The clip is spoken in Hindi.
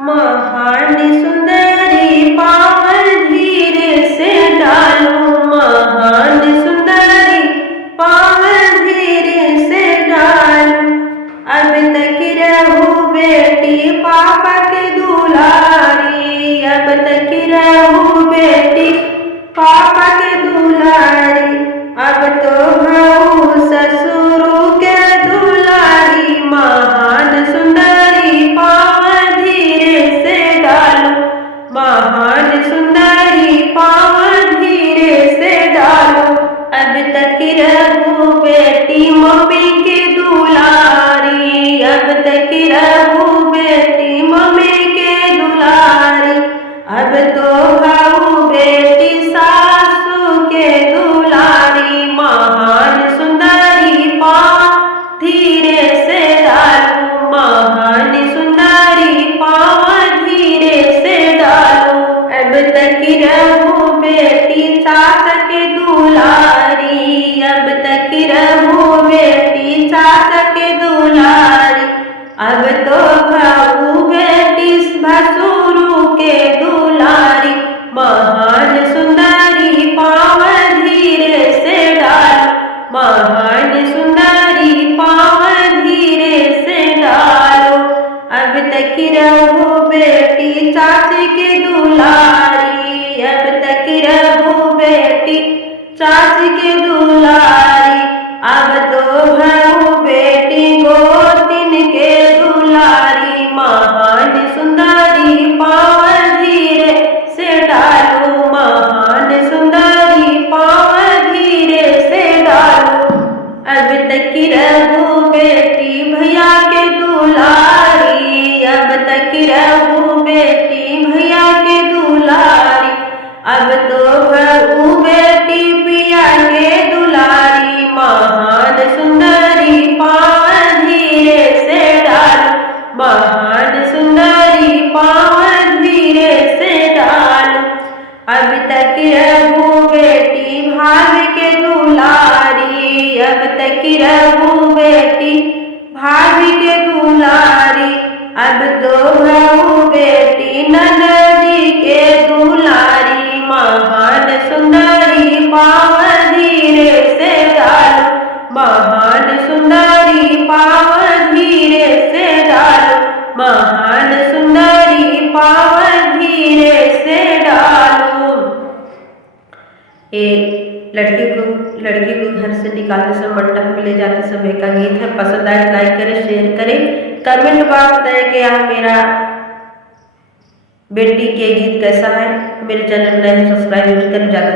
महान सुंदरी पाँव धीरे से डालो, महान सुंदरी पाँव धीरे से डालो। अब तक रहूं बेटी पापा के दुलारी, अब तक रहूं बेटी पापा के दुलारी। अब तो हूँ ससुर के दुलारी, महान सुंदरी पाँव धीरे से डालो, महान सुंदरी पाँव धीरे से डालो। अब तक रहूं बेटी मम्मी के दुलारी, अब तक रहूं बेटी मम्मी के दुलारी। अब तो हूँ बेटी सासू के दुलारी, महान सुंदरी पाँव धीरे से डालो, महान सुंदरी पाँव धीरे से डालो। अब तक रहूं बेटी सास के दुलारी, अब तक रहूं बेटी सास के दुलारी। अब तो हूँ बेटी भसुरु के दुलारी, महान सुंदरी पाँव धीरे से डालो, महान सुंदरी पाँव धीरे से डालो। अब तक रहूं बेटी चाची के दुलारी, अब तक रहूं बेटी चाची के दुलारी। अब तो हूँ बेटी गोतिन के दुलारी, महान सुंदरी पाँव धीरे से डालो, महान सुंदरी पाँव धीरे से डालो। अब तक रहूं बेटी भैया के दुलारी, अब तक रहूं बेटी भैया के दुलारी। अब तो हूँ बेटी पिया के दुलारी, महान सुंदरी पाँव धीरे से डालो, महान सुंदरी पाँव धीरे से डालो। अब तक रहूं बेटी भाभी के दुलारी, अब तक रहूं बेटी भाभी के दुलारी। अब तो हूँ बेटी ननदी के दुलारी, महान सुंदरी पाँव धीरे से डालो, महान सुंदरी पाँव धीरे से डालो, महान सुंदरी पाँव धीरे से डालो। लड़की को घर से निकालते समय मंडप में ले जाते समय का गीत है। पसंद आए लाइक करें, शेयर करें, कमेंट बॉक्स बताएं कि आप मेरा बेटी के गीत कैसा है। मेरे चैनल नए सब्सक्राइब करें, ज़्यादा